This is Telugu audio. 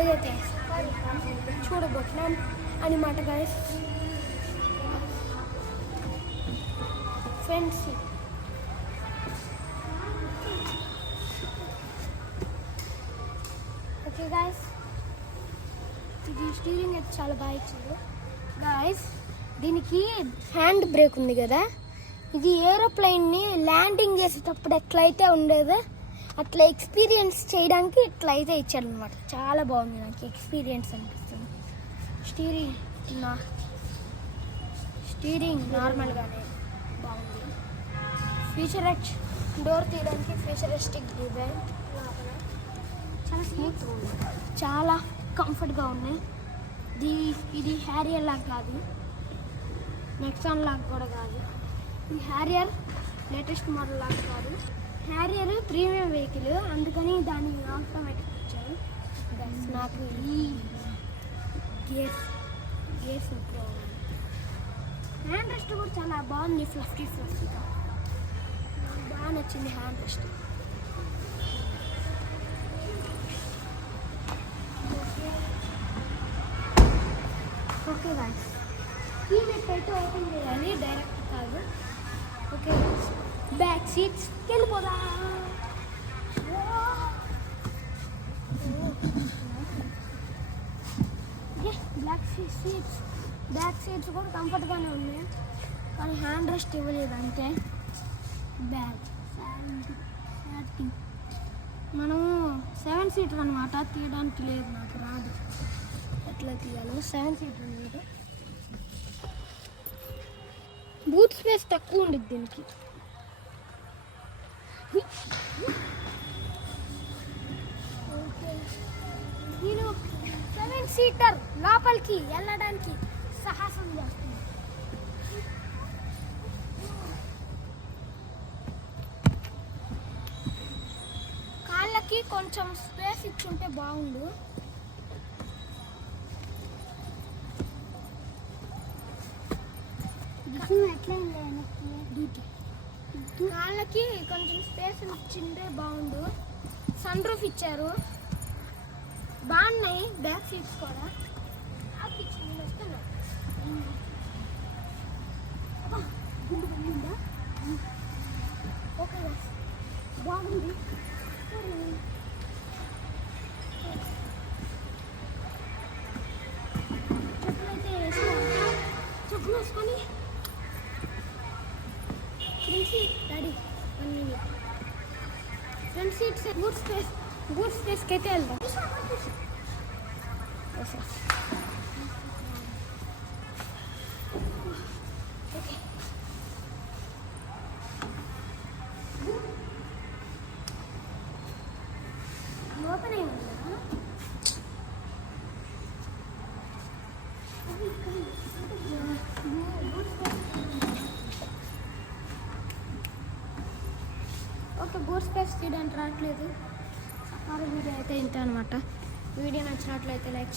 ఏదైతే చూడబోతున్నాం అనమాట గైస్. ఫ్రెండ్స్ ఓకే గైస్, ఇది స్టీరింగ్ అయితే చాలా బాగా ఇచ్చారు గైస్. దీనికి హ్యాండ్ బ్రేక్ ఉంది కదా, ఇది ఏరోప్లైన్ని ల్యాండింగ్ చేసేటప్పుడు ఎట్లయితే ఉండేదో అట్లా ఎక్స్పీరియన్స్ చేయడానికి ఇట్లయితే ఇచ్చాడనమాట. చాలా బాగుంది, నాకు ఎక్స్పీరియన్స్ అనిపిస్తుంది. స్టీరింగ్ నార్మల్గానే బాగుంది. ఫ్యూచరిస్ట్ డోర్ తీయడానికి ఫ్యూచరిస్టిక్ డిజైన్, చాలా స్మూత్గా ఉంది, చాలా కంఫర్ట్గా ఉన్నాయి. ఇది హ్యారియర్ లాగా కాదు, నెక్సాన్ లాగా కూడా కాదు. ఇది హ్యారియర్ లేటెస్ట్ మోడల్ లాగా కాదు. హ్యారియర్ ప్రీమియం వెహికల్, అందుకని దాన్ని ఆటోమేటిక్ ఇచ్చారు. నాకు ఈ గేర్స్ ఇంట్లో హ్యాండ్ రెస్ట్ కూడా చాలా బాగుంది, ఫ్లఫీగా బాగా నచ్చింది హ్యాండ్ రెస్ట్. ఓకే గాయ్స్, కీ నెట్ అయితే ఓపెన్ చేయాలి, డైరెక్ట్ కాదు. ఓకే గాయ్స్, బ్యాక్ సీట్స్ వెళ్ళిపోదా. బ్యాక్ సీట్స్ కూడా కంఫర్ట్గానే ఉన్నాయి, కానీ హ్యాండ్ రెస్ట్ ఇవ్వలేదు అంతే. మనము 7 సీటర్ అనమాట, తీయడానికి లేదు, నాకు రాదు ఎట్లా తీయాలో. 7 సీటర్ అనమాట. బూట్ స్పేస్ తక్కువ ఉండదు దీనికి. నేను 7 సీటర్ లోపలికి వెళ్ళడానికి సాహసం చేస్తున్నాను. కాళ్ళకి కొంచెం స్పేస్ ఇచ్చుంటే బాగుండు. కాళ్ళకి కొంచెం స్పేస్ ఇచ్చింటే బాగుండు. సన్ రూఫ్ ఇచ్చారు, బాగున్నాయి. బ్యాక్ సీట్స్ కూడా ఓకే బాగుంది. చెప్పులు వేసుకొని రెడీ. ఫ్రంట్ సీట్స్ బూట్ స్పేస్కి అయితే వెళ్దాం. ఓపెన్ అయ్యి ఉందా? ఓకే, బూట్ స్పేస్ తీయడానికి రావట్లేదు. వీడియో అయితే ఇంత అనమాట. వీడియో నచ్చినట్లయితే లైక్